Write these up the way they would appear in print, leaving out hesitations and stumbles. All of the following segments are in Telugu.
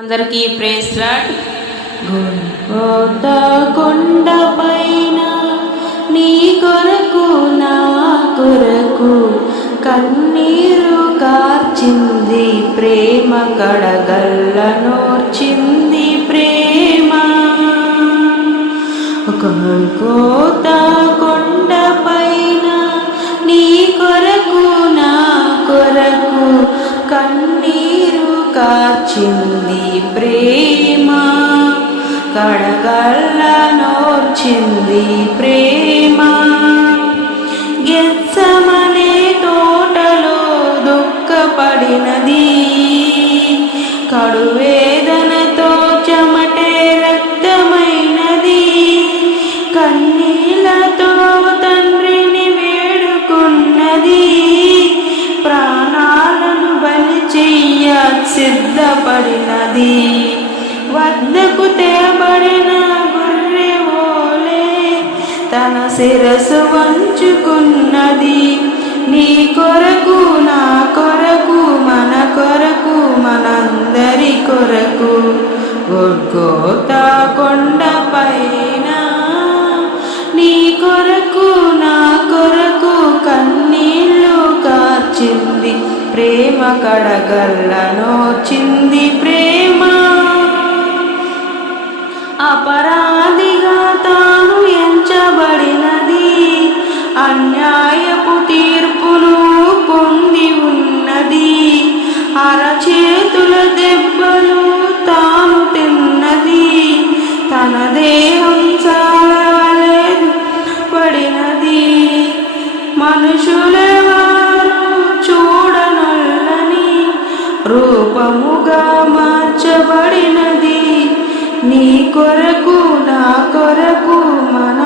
అందరికీ ప్రైజ్ లార్డ్. గొల్గొతా కొండపైన నీ కొరకు నా కొరకు కన్నీరు కార్చింది ప్రేమ, కడగళ్ళనోర్చింది ప్రేమ. గొల్గొతా కొండపైన నీ కొరకు నా కొరకు కన్నీరు కార్చింది ప్రేమ, కడగళ్ళనోర్చింది ప్రేమ. గెత్సెమనే తోటలో దుఃఖపడినది, కడువేదనతో చెమటే రక్తమైనది. కన్నీళ్లతో తండ్రిని వేడుకున్నది, ప్రాణాలను బలి చెయ్య సిద్ధపడినది. వద్దకు తేబడిన గొర్రె వోలే తన శిరసు వంచుకున్నది. నీ కొరకు నా కొరకు మన కొరకు మనందరి కొరకు గొల్గొతా కొండపైన నీ కొరకు నా కొరకు కన్నీళ్లు కార్చింది ప్రేమ, కడగళ్ళనోర్చింది ప్రేమ. అపరాధిగా తాను ఎంచబడినది, అన్యాయపు తీర్పును పొంది ఉన్నది. అరచేతుల దెబ్బలు తాను తిన్నది, తన దేహం చాలలేదు పడినది. మనుషులెవరు చూడనొల్లని రూపముగా మార్చబడినది. నీ కొరకు నా కొరకు మన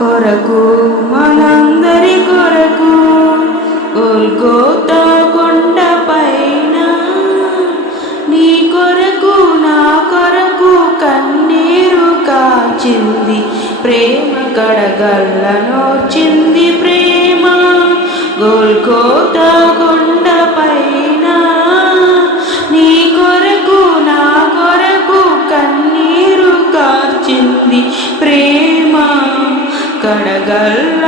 కొరకు మనందరి కొరకు గొల్గొతా కొండపైన నీ కొరకు నా కొరకు కన్నీరు కార్చింది ప్రేమ, కడగళ్ళనోర్చింది ప్రేమ. గొల్గొతా కొండపైన నీ కొరకు నా కొరకు కన్నీరు కార్చింది ప్రేమ, కడగళ్ళ